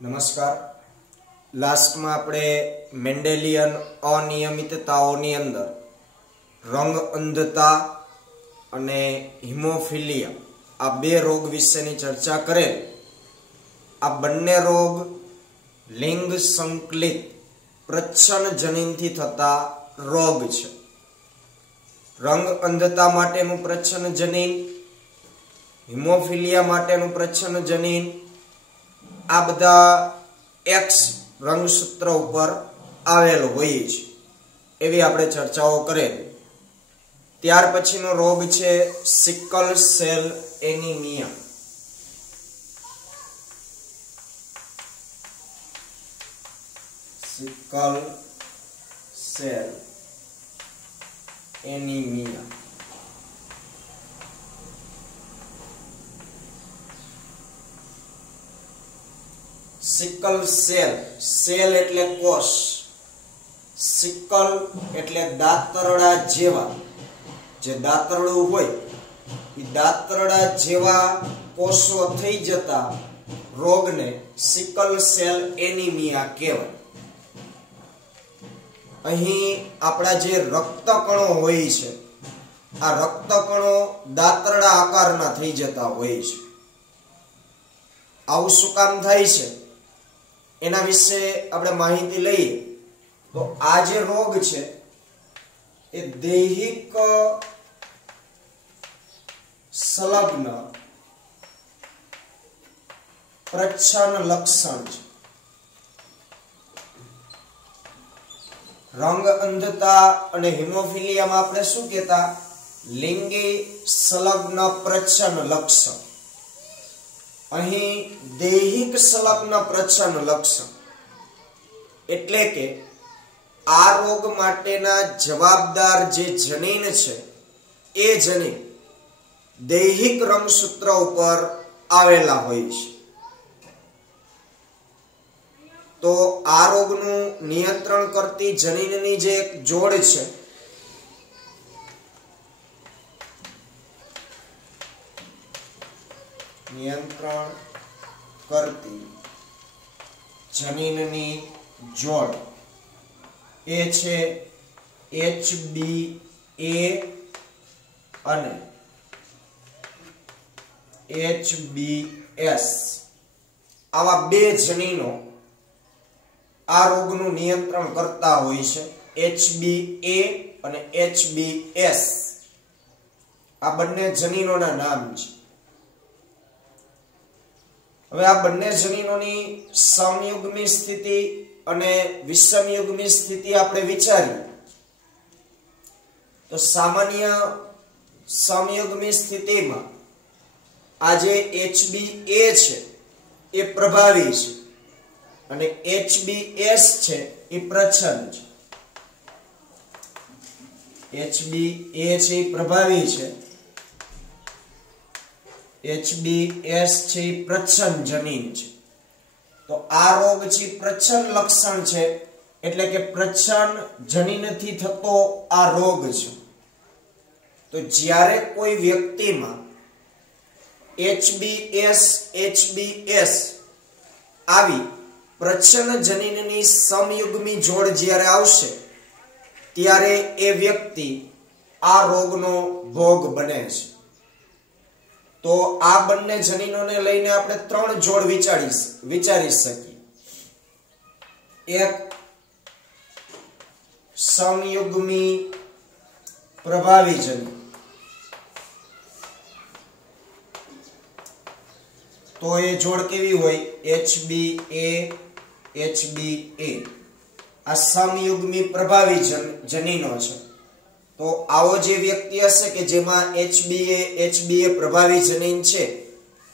નમસ્કાર। લાસ્ટમાં આપણે મેન્ડેલિયન અનિયમિતતાઓની અંદર રંગ અંધતા અને હિમોફિલિયા આ બે રોગ વિશેની ચર્ચા કરેલ। આ બંને રોગ લિંગ સંકલિત પ્રચ્છન્ન જનીનથી થતા રોગ છે। રંગ અંધતા માટેનું પ્રચ્છન્ન જનીન, હિમોફિલિયા માટેનું પ્રચ્છન્ન જનીન આ બધા X રંગસૂત્ર ઉપર આવેલ હોય છે એવી આપણે ચર્ચાઓ કરેલી। ત્યાર પછીનો રોગ છે sickle cell anaemia. Sickle cell anaemia sickle cell, cell એટલે કોષ, સિકલ એટલે દાંતરડા જેવા, જે દાંતરડું હોય એ દાંતરડા જેવા કોષો થઈ જતા રોગને સિકલ સેલ એનિમિયા કહેવાય। અહીં આપણા જે રક્તકણો હોય છે આ રક્તકણો દાંતરડા આકારના થઈ જતા હોય છે। આવું શું કામ થાય છે એના વિશે આપણે માહિતી લઈએ તો આ જે રોગ છે એ દૈહિક સંલગ્ન પ્રચ્છન્ન લક્ષણ છે। રંગ અંધતા અને હિમોફિલિયામાં આપણે શું કહેતા? લિંગી સંલગ્ન પ્રચ્છન્ન લક્ષણ। અહીં દૈહિક સંલગ્ન પ્રચ્છન્ન લક્ષણ એટલે કે આ રોગ માટેના જવાબદાર જે જનીન છે એ જનીન દૈહિક રંગસૂત્ર ઉપર આવેલા હોય છે। તો આ રોગનું નિયંત્રણ કરતી જનીનની જે એક જોડ છે નિયંત્રણ કરતી જનીનની જોડ એ છે HBA અને HBS। આવા બે જનીનો આ રોગનું નિયંત્રણ કરતા હોય છે। HBA અને HBS આ બંને જનીનોના નામ છે। હવે આ બંને જનીનોની સમયુગ્મી સ્થિતિ અને વિષમયુગ્મી સ્થિતિ આપણે વિચારીએ તો સામાન્ય સમયુગ્મી સ્થિતિમાં આ જે HBA છે એ પ્રભાવી છે અને HBS છે એ પ્રચ્છન્ન છે। HBA છે એ પ્રભાવી છે, HBS છે એ પ્રચ્છન્ન જનીન છે। તો આ રોગ છે પ્રચ્છન્ન લક્ષણ છે એટલે કે પ્રચ્છન્ન જનીનથી થતો આ રોગ છે। તો જ્યારે કોઈ વ્યક્તિમાં HBS આવી પ્રચ્છન્ન જનીનની સમયુગ્મી જોડ જ્યારે આવશે ત્યારે એ વ્યક્તિ આ રોગનો ભોગ બને છે। તો આ બંને જનીનોને લઈને આપણે ત્રણ જોડ વિચારી શકીએ। એક સમયુગ્મી પ્રભાવી જનીન, તો એ જોડ કેવી હોય? HBA આ સમયુગ્મી પ્રભાવી જનીનો છે। તો આવો જે વ્યક્તિ હશે કે જેમાં HBA પ્રભાવી જનીન છે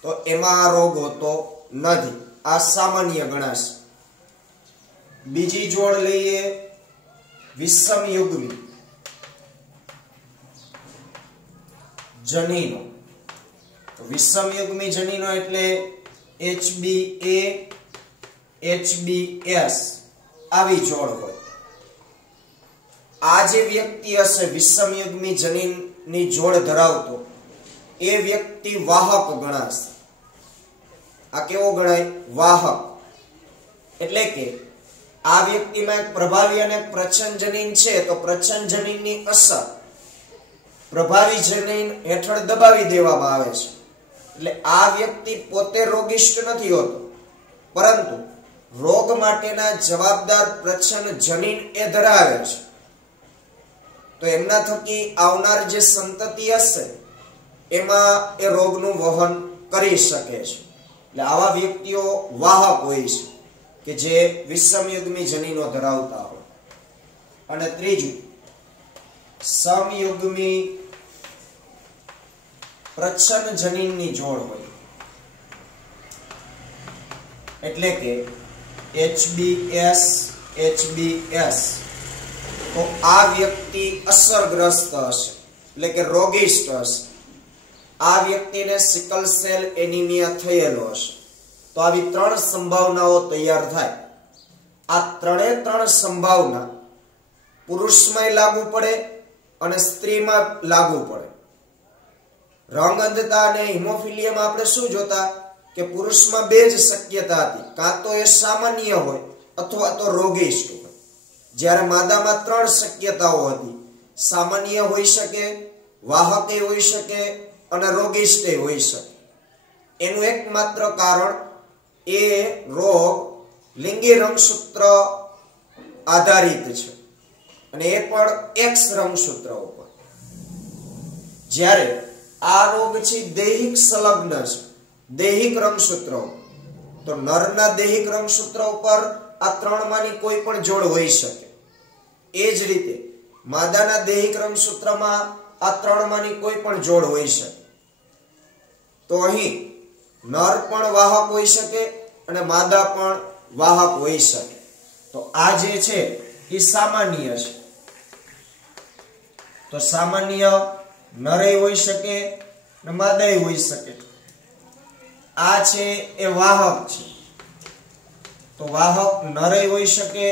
તો એમાં આ રોગ હોતો નથી, આ સામાન્ય ગણાશે। બીજી જોડ લઈએ વિષમયુગ્મી જનીનો। તો વિષમયુગ્મી જનીનો એટલે HBA HBS આવી જોડ હોય। આ જે વ્યક્તિ હશે વિષમયુગ્મી જનીનની જોડ ધરાવતો એ વ્યક્તિ વાહક ગણાશે। આ કેવો ગણાય? વાહક। એટલે કે આ વ્યક્તિમાં એક પ્રભાવી અને એક પ્રચ્છન્ન જનીન છે, તો પ્રચ્છન્ન જનીનની અસર પ્રભાવી જનીન હેઠળ દબાવી દેવામાં આવે છે. એટલે આ વ્યક્તિ પોતે રોગિષ્ટ નથી હોતો, પરંતુ રોગ માટેના જવાબદાર પ્રચ્છન્ન જનીન એ ધરાવે છે. તો એમના થકી આવનાર જે સંતતિ હશે એમાં એ રોગનું વહન કરી શકે છે. એટલે આવા વ્યક્તિઓ વાહક હોય છે કે જે વિષમયુગ્મી જનીનો ધરાવતા હોય. અને ત્રીજું, સમયુગ્મી પ્રચ્છન્ન જનીનની જોડ હોય, એટલે કે HBS HBS. તો આ વ્યક્તિ અસરગ્રસ્ત હશે, એટલે કે રોગિષ્ટ હશે. આ વ્યક્તિને સિકલ સેલ એનિમિયા થયેલો હશે. તો આવી ત્રણ સંભાવનાઓ તૈયાર થાય. આ ત્રણ સંભાવના પુરુષમાં લાગુ પડે અને સ્ત્રીમાં લાગુ પડે. રંગ અંધતા અને હિમોફિલિયામાં આપણે શું જોતા કે પુરુષમાં બે જ શક્યતા હતી, કાં તો એ સામાન્ય હોય અથવા તો રોગિષ્ટ હોય. જ્યારે માદામાં ત્રણ શક્યતાઓ હતી, સામાન્ય હોઈ શકે, વાહકે હોઈ શકે અને રોગિષ્ટ હોઈ શકે. એનું એકમાત્ર કારણ એ રોગ લિંગી રંગસૂત્ર આધારિત છે, અને એ પણ X રંગસૂત્ર ઉપર. જ્યારે આ રોગ છે દૈહિક સંલગ્ન છે, દૈહિક રંગસૂત્ર. તો નરના દૈહિક રંગસૂત્ર ઉપર આ ત્રણમાંની કોઈ પણ જોડ હોઈ શકે. એ જ રીતે માદાના દૈહિક રંગસૂત્રમાં આ ત્રણમાંની કોઈ પણ જોડ હોઈ શકે. તો અહીં નર પણ વાહક હોઈ શકે અને માદા પણ વાહક હોઈ શકે. તો આ જે છે એ સામાન્ય છે. તો સામાન્ય નરે હોઈ શકે અને માદાય હોઈ શકે. આ છે એ વાહક છે. તો વાહક નરે હોઈ શકે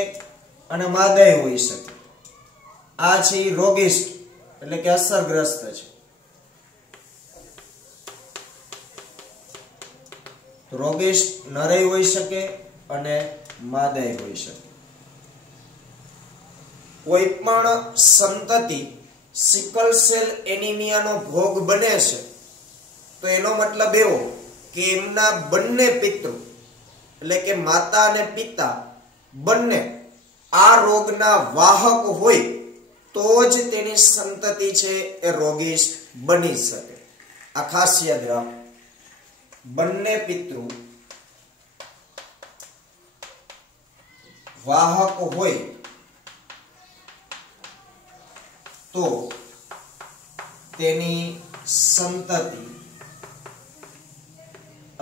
અને માદાય હોઈ શકે. આ છે એ રોગિષ્ટ, એટલે કે અસરગ્રસ્ત છે. રોગિષ્ટ નરે હોઈ શકે અને માદાય હોઈ શકે. કોઈ પણ સંતતિ સિકલ સેલ એનિમિયાનો ભોગ બને છે તો એનો મતલબ એવો કે એમના બંને પિતૃ, એટલે કે માતા અને પિતા બંને આ રોગના વાહક હોય તો જ તેની સંતતિ છે એ રોગિષ્ટ બની શકે. આ ખાસ યાદ રાખો. બંને પિતૃ વાહક હોય તો તેની સંતતિ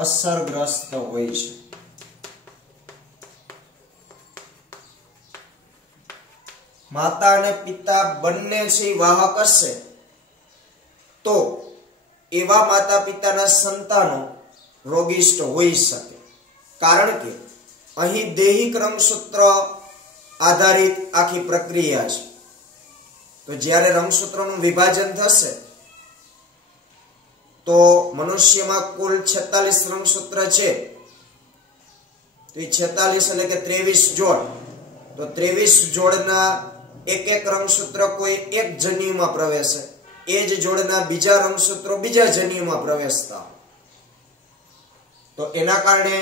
અસરગ્રસ્ત હોય છે. માતા અને પિતા બંને છે વાહક હશે તો એવા માતા પિતાના સંતાનો રોગિષ્ટ હોઈ શકે. કારણ કે અહીં દૈહિક રંગસૂત્ર આધારિત આખી પ્રક્રિયા છે. તો જ્યારે રંગસૂત્રનું વિભાજન થશે તો મનુષ્યમાં કુલ 46 રંગસૂત્ર છે. તો એ 46 એટલે કે 23 જોડ. તો 23 જોડના એક રંગસૂત્ર કોઈ એક જન્યુમાં પ્રવેશે, એ જ જોડના બીજા રંગસૂત્રો બીજા જન્યુમાં પ્રવેશતા. તો એના કારણે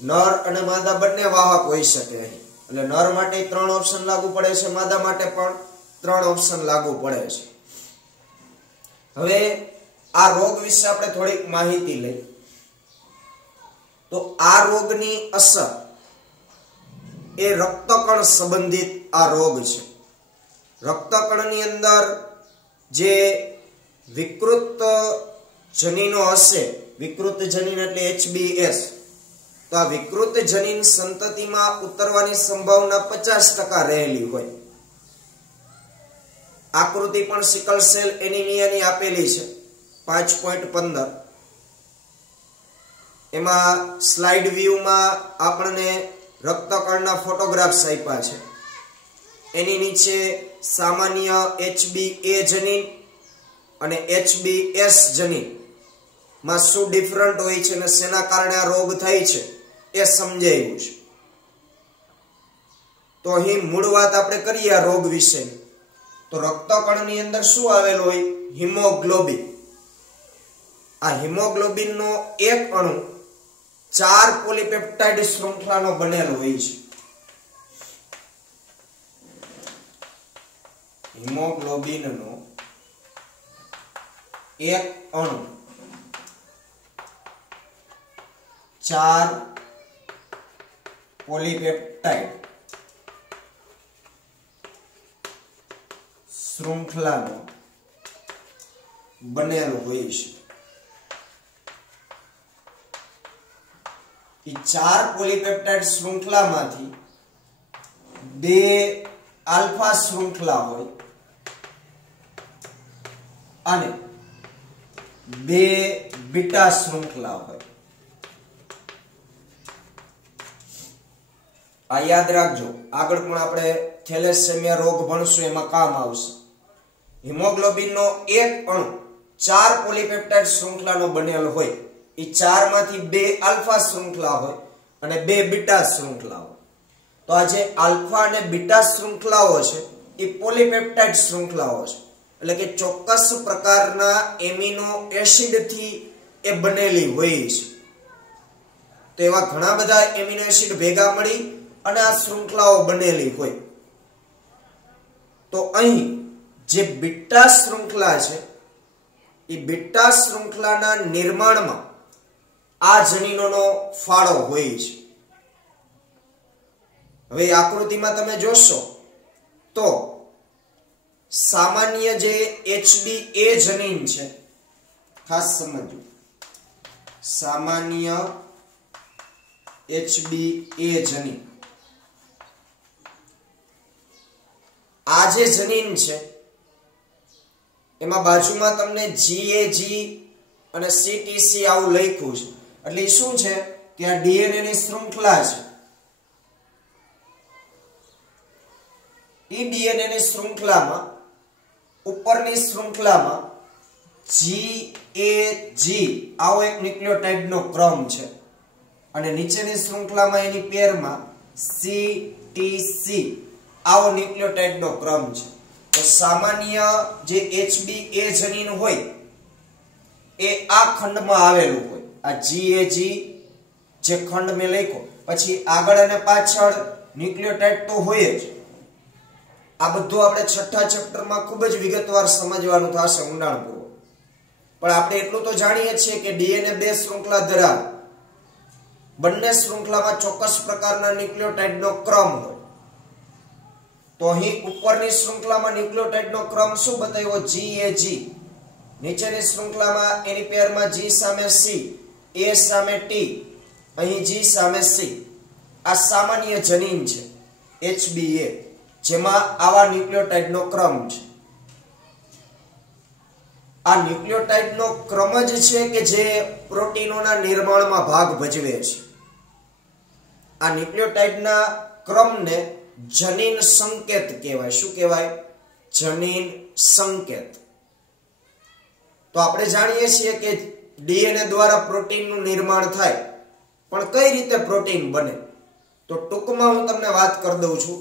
નર અને માદા બંને વાહક હોઈ શકે. એટલે નર માટે 3 ઓપ્શન લાગુ પડે છે, માદા માટે પણ 3 ઓપ્શન લાગુ પડે છે. હવે આ રોગ વિશે આપણે થોડીક માહિતી લઈ. તો આ રોગની અસર એ રક્તકણ સંબંધિત આ રોગ છે. રક્તકણની અંદર જે વિકૃત જનીનો હશે, વિકૃત જનીન એટલે HBS, તો આ વિકૃત જનીન સંતતિમાં ઉતરવાની સંભાવના 50% રહેલી હોય. આકૃતિ પણ સિકલ સેલ એનિમિયાની આપેલી છે 5.15. એમાં સ્લાઇડ વ્યૂમાં આપણને રક્તકણના ફોટોગ્રાફ્સ આપ્યા છે. એની નીચે સામાન્ય HBA જનીન અને HBS જનીન માં શું ડિફરન્ટ હોય છે અને શેના કારણે આ રોગ થાય છે એ સમજાવ્યું છે. તો અહીં મૂળ વાત આપણે કરીએ આ રોગ વિશે. તો રક્તકણની અંદર શું આવેલું હોય? હિમોગ્લોબિન. આ હિમોગ્લોબિનનો એક અણુ 4 પોલીપેપ્ટાઇડ શૃંખલાનો બનેલો હોય છે. હિમોગ્લોબિનનો એક અણુ 4 પોલીપેપ્ટાઇડ શૃંખલાનો બનેલો હોય છે. એ 4 પોલીપેપ્ટાઇડ શૃંખલામાંથી 2 આલ્ફા શૃંખલા હોય અને 2 બીટા શૃંખલા હોય. આ યાદ રાખજો, આગળ પણ આપણે થેલેસેમિયા રોગ ભણશું એમાં કામ આવશે. હિમોગ્લોબિનનો એક અણુ 4 પોલીપેપ્ટાઇડ શૃંખલાનો બનેલો હોય. એ 4 માંથી 2 આલ્ફા શૃંખલા હોય અને 2 બીટા શૃંખલા હોય. તો આ જે આલ્ફા અને બીટા શૃંખલાઓ છે એ પોલીપેપ્ટાઇડ શૃંખલાઓ છે, એટલે કે ચોક્કસ પ્રકારના એમિનો એસિડ થી એ બનેલી હોય છે. તો એવા ઘણા બધા એમિનો એસિડ ભેગા મળી અને આ શૃંખલાઓ બનેલી હોય. તો અહીં જે બીટા શૃંખલા છે એ બીટા શૃંખલાના નિર્માણમાં આ જનીનોનો ફાળો હોય છે. હવે આકૃતિમાં તમે જોશો તો સામાન્ય જે HbA જનીન છે, ખાસ સમજો, સામાન્ય HbA જનીન, આ જે જનીન છે એમાં બાજુમાં તમને GAG અને CTC આવું લખ્યું છે. એટલે શું છે? ત્યાં DNA ની શૃંખલા છે. એ DNA ની શૃંખલામાં ઉપરની શૃંખલામાં GAG આવો એક ન્યુક્લિયોટાઇડ નો ક્રમ છે અને નીચેની શૃંખલામાં એની પેરમાં CTC આવો ન્યુક્લિયોટાઇડ નો ક્રમ છે. તો સામાન્ય જે HbA જનીન હોય એ આ ખંડમાં આવેલું હોય. આ GAG જે ખંડ મેં લખ્યો, પછી આગળ અને પાછળ ન્યુક્લિયોટાઇડ તો હોય જ. આ બધું આપણે છઠ્ઠા ચેપ્ટરમાં ખૂબ જ વિગતવાર સમજવાનું થશે, ઊંડાણપૂર્વક. પણ આપણે એટલું તો જાણીએ છીએ કે DNA 2 શૃંખલા ધરાવે. બંને શૃંખલામાં ચોક્કસ પ્રકારના ન્યુક્લિયોટાઇડનો ક્રમ હોય. તો અહીં ઉપરની શૃંખલામાં ન્યુક્લિયોટાઇડનો ક્રમ શું બતાવ્યો? GAG. નીચેની શૃંખલામાં એની પેરમાં G સામે C, A સામે T, અહીં G સામે C. આ સામાન્ય જનીન છે HbA, જેમાં આવા ન્યુક્લિયોટાઇડનો ક્રમ છે. આ ન્યુક્લિયોટાઇડનો ક્રમ જ છે કે જે પ્રોટીનોના નિર્માણમાં ભાગ ભજવે છે. આ ન્યુક્લિયોટાઇડના ક્રમને જનીન સંકેત કહેવાય. શું કહેવાય? જનીન સંકેત. તો આપણે જાણીએ છીએ કે DNA દ્વારા પ્રોટીનનું નિર્માણ થાય, પણ કઈ રીતે પ્રોટીન બને? તો ટૂંકમાં હું તમને વાત કરી દઉં છું.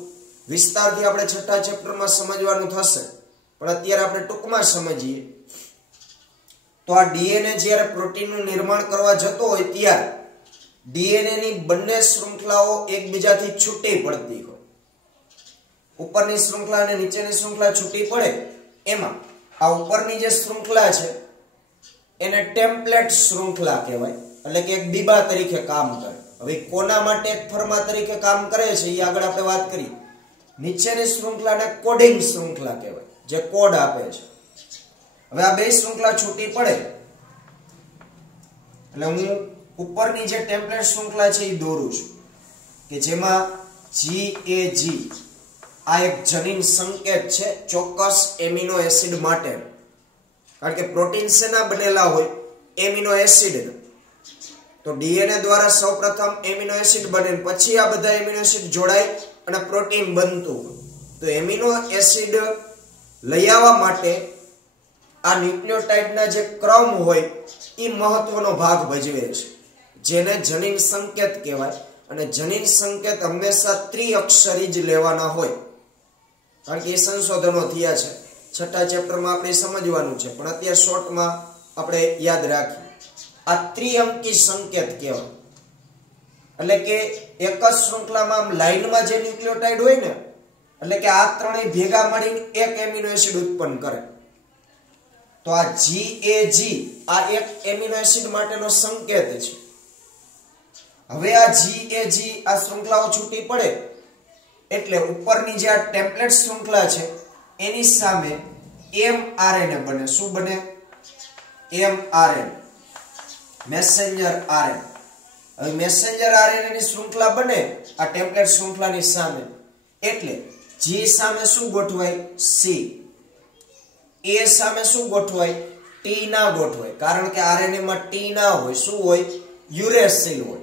વિસ્તારથી આપણે છઠ્ઠા ચેપ્ટરમાં સમજવાનું થશે, પણ અત્યારે આપણે ટૂંકમાં સમજીએ. તો આ DNA જ્યારે પ્રોટીનનું નિર્માણ કરવા જતો હોય ત્યારે DNA ની બંને શૃંખલાઓ એકબીજાથી છૂટી પડતી હોય. ઉપરની શૃંખલા અને નીચેની શૃંખલા છૂટી પડે એમાં આ ઉપરની જે શૃંખલા છે એને ટેમ્પલેટ શૃંખલા કહેવાય, એટલે કે એક બીબા તરીકે કામ કરે. હવે કોના માટે એક ફર્મા તરીકે કામ કરે છે એ આગળ આપણે વાત કરી. નીચેની શૃંખલાને કોડિંગ શૃંખલા કહેવાય, જે કોડ આપે છે. હવે આ બે શૃંખલા છૂટી પડે એટલે હું ઉપરની જે ટેમ્પલેટ શૃંખલા છે એ દોરું છું કે જેમાં GAG આ એક જનીન સંકેત છે ચોક્કસ એમિનો એસિડ માટે. કારણ કે પ્રોટીન શેના બનેલા હોય? Amino acid. તો DNA દ્વારા સૌપ્રથમ એમિનો એસિડ બને, પછી આ બધા એમિનો એસિડ જોડાય અને પ્રોટીન બનતું હોય. તો એમિનો એસિડ લઈ આવવા માટે આ ન્યુક્લિયોટાઇડના જે ક્રમ હોય એ મહત્વનો ભાગ ભજવે છે, જેને જનીન સંકેત કહેવાય. અને જનીન સંકેત હંમેશા ત્રિઅક્ષરી જ લેવાના હોય, કારણ કે એ સંશોધનો થયા છે. છઠ્ઠા ચેપ્ટરમાં આપણે સમજવાનું છે, પણ અત્યારે શોર્ટમાં આપણે યાદ રાખીએ. આ ત્રિઅંકી સંકેત કહેવાય. એટલે કે એક જ શૃંખલામાં આમ લાઈનમાં જે ન્યુક્લિયોટાઇડ હોય ને, એટલે કે આ ત્રણેય ભેગા મળીને એક એમિનો એસિડ ઉત્પન્ન કરે. તો આ GAG આ એક એમિનો એસિડ માટેનો સંકેત છે. હવે આ GAG આ શૃંખલાઓ છૂટી પડે એટલે ઉપરની જે આ ટેમ્પલેટ શૃંખલા છે એની સામે mRNA બને. શું બને? mRNA, messenger RNA. હવે મેસેન્જર RNA ની શૃંખલા બને આ ટેમ્પલેટ શૃંખલાની સામે, એટલે G સામે શું ગોઠવાય? C. A સામે શું ગોઠવાય? T ના ગોઠવાય, કારણ કે RNA માં T ના હોય. શું હોય? યુરેસિલ હોય.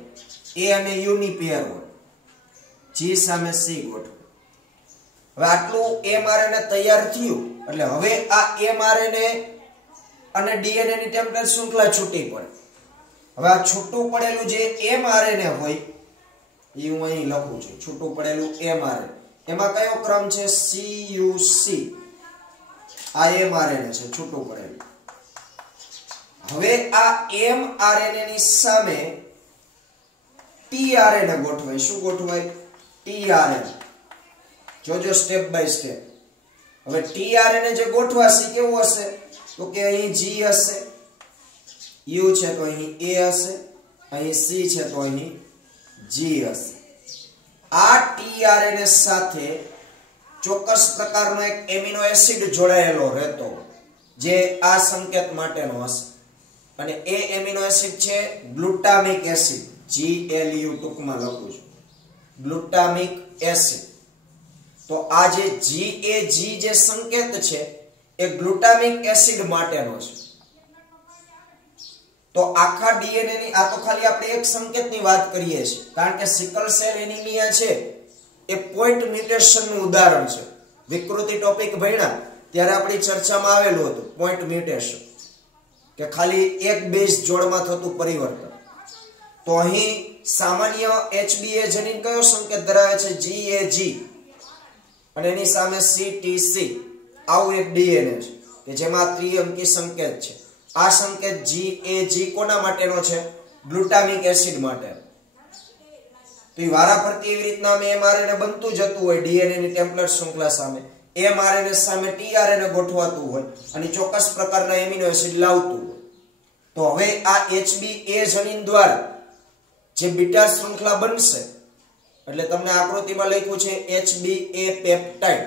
A અને U ની પેર હોય. G સામે C ગોઠવાય. હવે આટલું mRNA તૈયાર થયું એટલે હવે આ mRNA અને DNA ની ટેમ્પલેટ શૃંખલા છૂટી પડે. હવે આ છૂટું પડેલું જે mRNA હોય એ હું અહીં લખું છું. છૂટું પડેલું mRNA, એમાં કયો ક્રમ છે? CUC. આ mRNA છે છૂટું પડેલું. હવે આ mRNA ની સામે tRNA ગોઠવાય. શું ગોઠવાય? tRNA. જોજો સ્ટેપ બાય સ્ટેપ. હવે tRNA જે ગોઠવાશે કેવું હશે? તો કે અહીં G હશે, U છે તો અહીં A હશે, અહીં C છે તો અહીં G હશે. આ tRNA સાથે ચોક્કસ પ્રકારનો એક એમિનો એસિડ જોડાયેલો રહેતો જે આ સંકેત માટેનો હશે, અને એ એમિનો એસિડ છે ગ્લુટામિક એસિડ. GLU ટૂંકમાં લખું છું, ગ્લુટામિક એસિડ. તો આ જે GAG જે સંકેત છે એ ગ્લુટામિક એસિડ માટેનો છે. તો આખા DNA ની, આ તો ખાલી આપણે એક સંકેતની વાત કરીએ છીએ, કારણ કે સિકલ સેલ એનિમિયા છે એ પોઈન્ટ મ્યુટેશન નું ઉદાહરણ છે. વિકૃતિ ટોપિક ભણ્યા ત્યારે આપણી ચર્ચામાં આવેલું હતું પોઈન્ટ મ્યુટેશન, કે ખાલી એક બેઝ જોડમાં થતું પરિવર્તન. તો અહીં સામાન્ય HBA જનીન કયો સંકેત ધરાવે છે? GAG, અને એની સામે CTC. આવું એક DNA છે કે જેમાં ત્રિઅંકી સંકેત છે. આ સંકેત GAG કોના માટેનો છે? ગ્લુટામિક એસિડ માટે. તો એ વારાફરતી એવી રીતના mRNA બનતું જતું હોય DNA ની ટેમ્પલેટ શૃંખલા સામે, mRNA સામે tRNA ગોઠવાતું હોય અને ચોક્કસ પ્રકારના એમિનો એસિડ લાવતું હોય. તો હવે આ HBA જનીન દ્વારા જે બીટા શૃંખલા બનશે, એટલે તમને આકૃતિમાં લખ્યું છે HBA પેપ્ટાઇડ,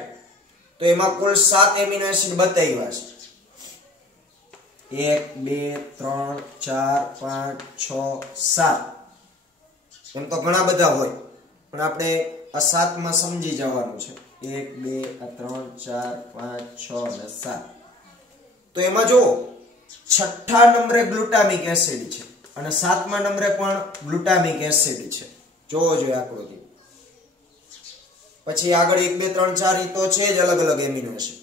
તો એમાં કુલ 7 એમિનો એસિડ બતાવ્યા છે. 1 2 3 4 5 6 7. એમ તો ઘણા બધા હોય, પણ આપણે આ 7 માં સમજી જવાનું છે. 1 2 3 4 5 6 અને 7. તો એમાં જો છઠ્ઠા નંબરે ગ્લુટામિક એસિડ છે અને 7મા નંબરે પણ ગ્લુટામિક એસિડ છે. જોવો જોઈએ આકૃતિ. પછી આગળ 1 2 3 4 તો છે જ અલગ અલગ એમિનો એસિડ.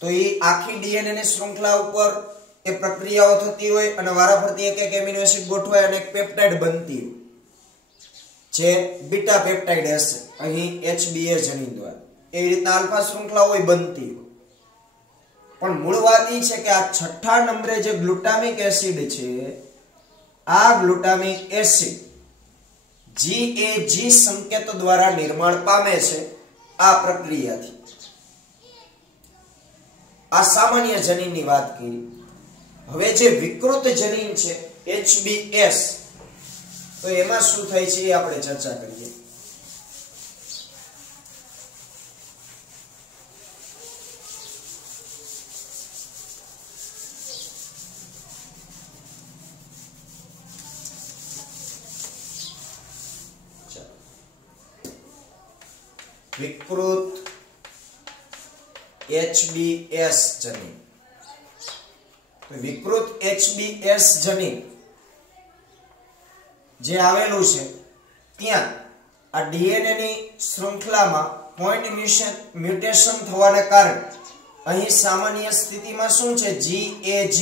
તો એ આખી DNA ની શૃંખલા ઉપર એ પ્રક્રિયાઓ થતી હોય અને વારાફરતી એક એક એમિનો એસિડ ગોઠવાય અને એક પેપ્ટાઇડ બનતી હોય જે બીટા પેપ્ટાઇડ હશે અહીં HBA જનીન દ્વારા. એવી રીતના આલ્ફા શૃંખલાઓ બનતી હોય. પણ મૂળ વાત એ છે કે આ છઠ્ઠા નંબરે જે ગ્લુટામિક એસિડ છે, આ ગ્લુટામિક એસિડ GAG સંકેત દ્વારા નિર્માણ પામે છે આ પ્રક્રિયાથી. આ સામાન્ય જનીનની વાત કરી. હવે જે વિકૃત જનીન છે HBS, તો એમાં શું થાય છે એ આપણે ચર્ચા કરીએ. વિકૃત HBS જનીન. વિકૃત HBS જનીન જે આવેલું છે ત્યાં આ DNA ની શૃંખલામાં પોઈન્ટ મ્યુટેશન થવાને કારણે અહીં સામાન્ય સ્થિતિમાં શું છે? GAG,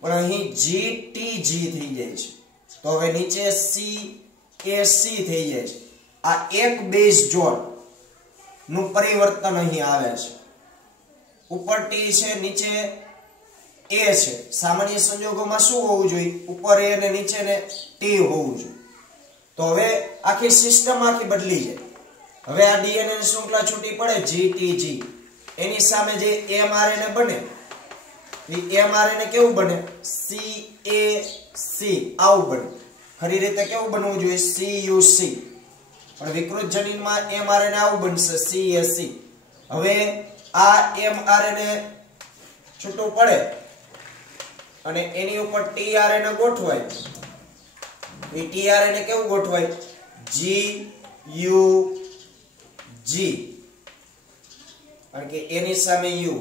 પણ અહીં GTG થઈ જાય છે. તો હવે નીચે C એ સી થઈ જાય છે. આ એક બેઝ જોડ નું પરિવર્તન અહીં આવે છે. ઉપર ટી છે, નીચે એ છે. સામાન્ય સંજોગોમાં શું હોવું જોઈએ? ઉપર એ અને નીચે ને ટી હોવું જોઈએ. તો હવે આખી સિસ્ટમ આખી બદલી જાય. હવે આ ડીએનએ ની શૃંખલા છૂટી પડે જીટીજી, એની સામે જે એમઆરએનએ બને એ એમઆરએનએ કેવું બને? સીએસી આવું બને. ખરી રીતે કેવું બનવું જોઈએ? સીયુસી. પણ વિકૃત જનીનમાં એમઆરએનએ આવું બનશે સીએસી. હવે આ એમઆરએનએ છૂટું પડે અને એની ઉપર ટીઆરએનએ ગોઠવાય. એ ટીઆરએનએ કેવું ગોઠવાય? જીયુજી, કારણ કે એની સામે યુ.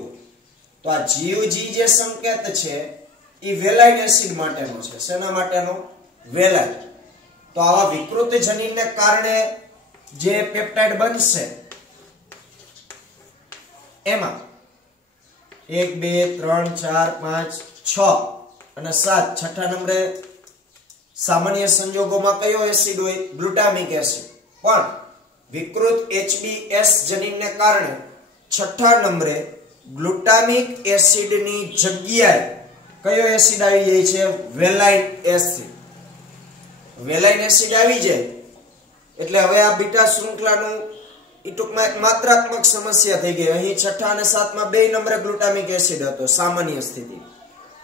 તો આ જીયુજી જે સંકેત છે એ વેલાઇન એસિડ માટેનો છે. શેના માટેનો? વેલાઇન. તો આવા વિકૃત જનીનને કારણે જે પેપ્ટાઇડ બનશે એમાં 1 2 3 4 5 6 અને 7 છઠ્ઠા નંબરે સામાન્ય સંજોગોમાં કયો એસિડ હોય? Glutamic acid. પણ વિકૃત HBS જનીનને કારણે છઠ્ઠા નંબરે ગ્લુટામિક એસિડની જગ્યાએ કયો એસિડ આવી જાય છે? વેલાઇન એસિડ. વેલાઇન એસિડ આવી જાય એટલે હવે આ બીટા શૃંખલાનું ઈ ટૂંકમાં એક માત્રાત્મક સમસ્યા થઈ ગઈ. અહીં છઠ્ઠા અને સાતમા બે નંબરે ગ્લુટામિક એસિડ હતો સામાન્ય સ્થિતિ.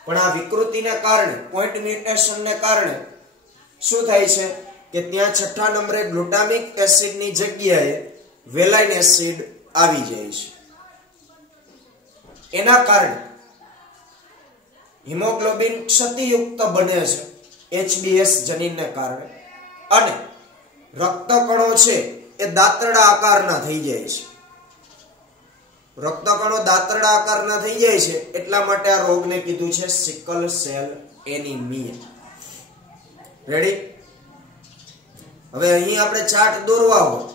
પણ આ વિકૃતિને કારણે, પોઈન્ટ મ્યુટેશનને કારણે શું થાય છે કે ત્યાં છઠ્ઠા નંબરે ગ્લુટામિક એસિડની જગ્યાએ વેલાઇન એસિડ આવી જાય છે. એના કારણે હિમોગ્લોબિન ક્ષતિયુક્ત બને છે HBS જનીનને કારણે, અને રક્તકણો છે એ દાંતરડા આકારના થઈ જાય છે. રક્તકણો દાંતરડા આકારના થઈ જાય છે એટલા માટે આ રોગને કીધું છે સિકલ સેલ એનિમિયા. રેડી? હવે અહીં આપણે ચાર્ટ દોરવા હોય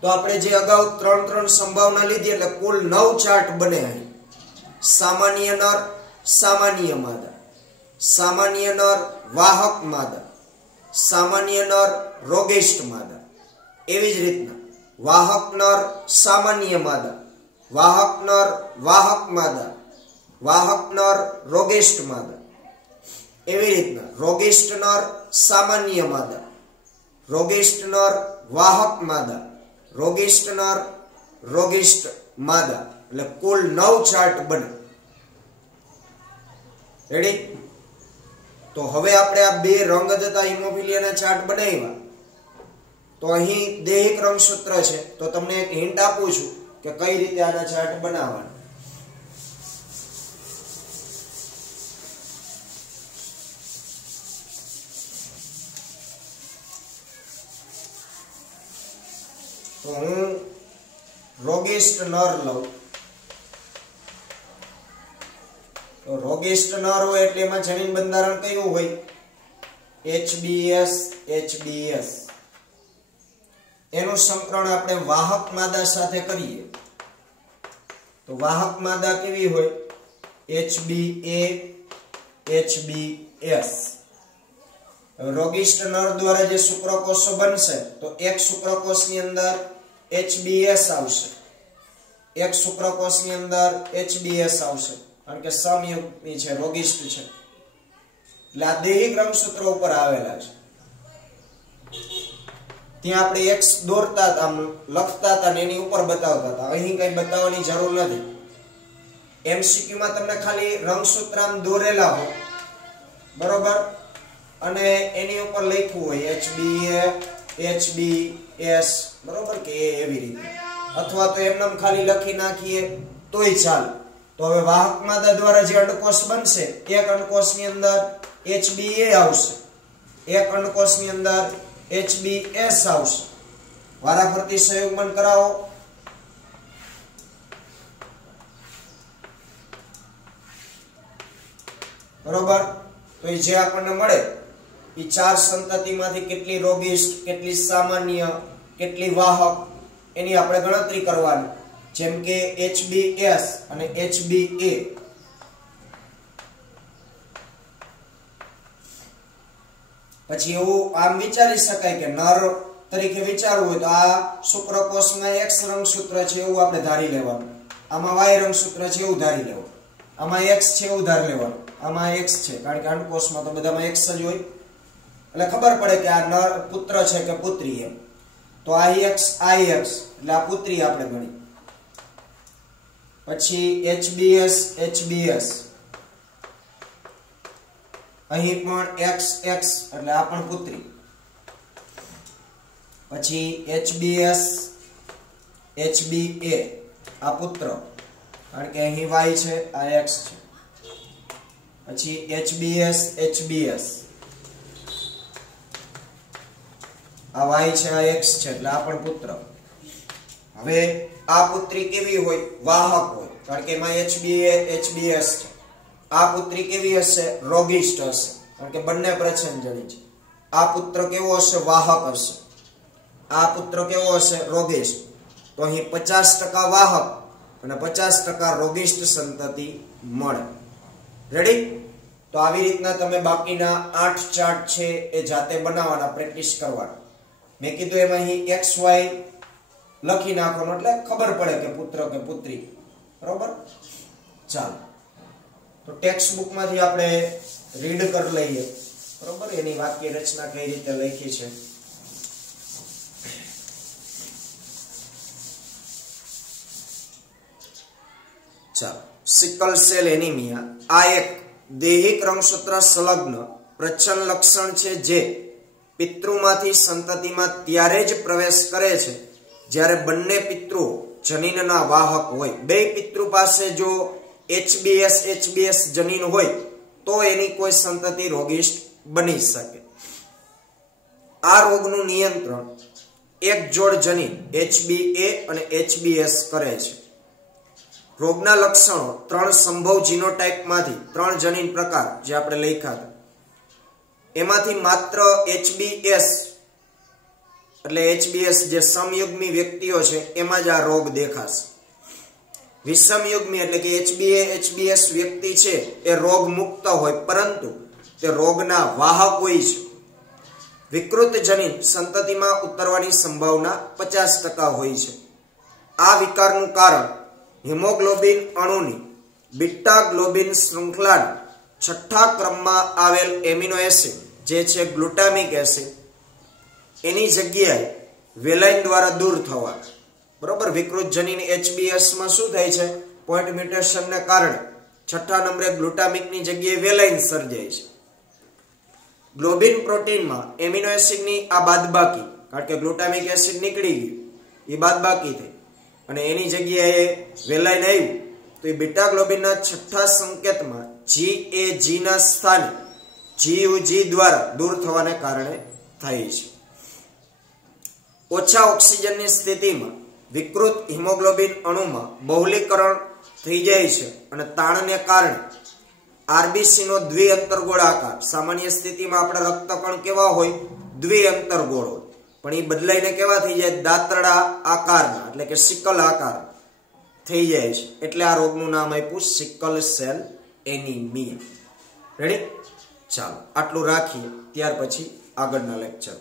તો આપણે જે અગાઉ 3 સંભાવના લીધી એટલે કુલ 9 ચાર્ટ બને. અહીં સામાન્ય નર, સામાન્ય માદા, સામાન્ય નર વાહક માદા, સામાન્ય નર રોગિષ્ટ માદા. એવી જ રીતના વાહક નર સામાન્ય માદા, વાહક નર વાહક માદા, વાહક નર રોગિષ્ટ માદા. એવી રીતના રોગિષ્ટ નર સામાન્ય માદા, રોગિષ્ટ નર વાહક માદા, રોગિષ્ટ નર રોગિષ્ટ માદા. એટલે કુલ 9 ચાર્ટ બને. રેડી? તો હવે આપણે આ બે રંગદતા હિમોફિલિયાના ચાર્ટ બનાવ્યા. તો અહીં દૈહિક રંગસૂત્ર છે, તો તમને એક હિન્ટ આપું છું કે કઈ રીતે આના ચાર્ટ બનાવવાના. તો હું રોગિષ્ટ નર લઉં. તો રોગિષ્ટ નર હોય એટલે એમાં જનીન બંધારણ કયું હોય? HBS HBS. એનું સંકરણ આપણે વાહક માદા સાથે કરીએ તો વાહક માદા કેવી હોય? HBA HBS. રોગિષ્ટ નર દ્વારા જે શુક્રકોષો બનશે તો એક શુક્રકોષની અંદર HBS આવશે, એક શુક્રકોષની અંદર HBS આવશે, કારણ કે સમયુગ્મી છે, રોગિષ્ટ છે. એટલે આ દૈહિક રંગસૂત્રો ઉપર આવેલા છે. ત્યાં આપણે X દોરતા હતા, લખતા હતા ને એની ઉપર બતાવતા હતા. અહીં કઈ બતાવવાની જરૂર નથી. MCQ માં તમને ખાલી રંગસૂત્ર આમ દોરેલા હોય, બરોબર, અને એની ઉપર લખ્યું હોય HBA HBS, બરોબર કે એવી રીતે, અથવા તો એમને ખાલી લખી નાખીએ તોય ચાલે. તો હવે વાહક માદા દ્વારા જે અંડકોષ બનશે, એક અંડકોષની અંદર HBA આવશે, એક અંડકોષની અંદર HBS આવશે. વારાફરતી સંયુગ્મન કરાવો. બરોબર? તો એ જે આપણને મળે એ ચાર સંતતિમાંથી કેટલી રોગિષ્ટ, કેટલી સામાન્ય, કેટલી વાહક, એની આપણે ગણતરી કરવાની. જેમ કે HBS અને HBA. પછી એવું આમ વિચારી શકાય કે નર તરીકે વિચારવું હોય તો આ શુક્રકોષમાં X રંગસૂત્ર છે એવું આપણે ધારી લેવાનું, આમાં Y રંગસૂત્ર છે એવું ધારી લેવું, આમાં X છે એવું ધારી લેવાનું, આમાં X છે કારણ કે અંડકોષમાં તો બધામાં X જ હોય એટલે ખબર પડે કે આ નર પુત્ર છે કે પુત્રી એમ. તો આ X એટલે આ પુત્રી આપણે ગણી. પછી HBS અહીં પણ X એટલે આ પણ પુત્રી. પછી HBA આ પુત્ર કારણ કે અહીં Y છે આ X છે. પછી HBS આ Y છે આ X છે એટલે આ પણ પુત્ર. હવે આ પુત્રી કેવી હોય? વાહક હોય કારણ કે એમાં HBS છે. આ પુત્રી કેવી હશે? રોગિષ્ઠ હશે કારણ કે બંને પ્રચ્છન્નજની છે. આ પુત્ર કેવો હશે? વાહક હશે. આ પુત્ર કેવો હશે? રોગિષ્ઠ. તો અહીં 50% વાહક અને 50% રોગિષ્ઠ સંતતિ મળે. રેડી? તો આવી રીતના તમે બાકીના 8 ચાર્ટ છે એ જાતે બનાવવાના, પ્રેક્ટિસ કરવાના. મેં કીધું એમાં અહીં XY લખી નાખવાનું એટલે ખબર પડે કે પુત્ર કે પુત્રી. બરોબર? ચાલો તો ટેક્સ્ટ બુક માંથી આપણે રીડ કરી લઈએ. બરોબર? એની વાક્ય રચના કઈ રીતે લખી છે. ચાલો, સિકલ સેલ એનિમિયા આ એક દૈહિક રંગસૂત્ર સંલગ્ન પ્રચ્છન્ન લક્ષણ છે જે પિતૃમાંથી સંતતિમાં ત્યારે જ પ્રવેશ કરે છે જ્યારે બંને પિતૃઓ જનીનના વાહક હોય. બે પિતૃ પાસે જો HBS જનીન હોય તો એની કોઈ સંતતિ રોગિષ્ઠ બની શકે. આ રોગનું નિયંત્રણ એક જોડ જનીન HBA અને HBS કરે છે. રોગના લક્ષણો 3 સંભવ જીનોટાઇપમાંથી 3 જનીન પ્રકાર જે આપણે લખ્યા હતા એમાંથી માત્ર HBS એટલે HBS જે સમયુગ્મી વ્યક્તિઓ છે એમાં જ આ રોગ દેખાશે. વિષમયુગ્મી એટલે કે HBS વ્યક્તિ છે એ રોગ મુક્ત હોય પરંતુ તે રોગના વાહક હોય છે. વિકૃત જનીન સંતતિમાં ઉતરવાની સંભાવના 50% હોય છે. આ વિકારનું કારણ હિમોગ્લોબિન અણુની બીટા ગ્લોબિન શૃંખલાના 6થા ક્રમમાં આવેલ એમિનો એસિડ જે છે ગ્લુટામિક એસિડ એની જગ્યાએ વેલાઇન દ્વારા દૂર થવા. બરોબર? વિકૃત જનીન HBS માં શું થાય છે? પોઈન્ટ મ્યુટેશનને કારણે 6થા નંબરે ગ્લુટામિકની જગ્યાએ વેલાઇન સર્જાય છે. ગ્લોબિન પ્રોટીનમાં એમિનો એસિડની આ બાદબાકી કારણ કે ગ્લુટામિક એસિડ નીકળી ગયું એ બાદબાકી થઈ અને એની જગ્યાએ વેલાઇન આવ્યું તો એ બીટા ગ્લોબિનના 6થા સંકેતમાં GAG ના સ્થાને GUG દ્વારા દૂર થવાને કારણે થાય છે. ઓછા ઓક્સિજનની સ્થિતિમાં વિકૃત હિમોગ્લોબિન અણુમાં બહુલીકરણ થઈ જાય છે અને તાણને કારણે RBC નો દ્વિઅંતરગોળ આકાર, સામાન્ય સ્થિતિમાં આપણા રક્તકણ કેવા હોય? દ્વિઅંતરગોળ હોય, પણ એ બદલાઈને કેવા થઈ જાય? દાંતરડા આકારના એટલે કે સિકલ આકાર થઈ જાય છે. એટલે આ રોગનું નામ આપ્યું સિકલ સેલ એનિમિયા. રેડી? ચાલો આટલું રાખીએ, ત્યાર પછી આગળના લેક્ચર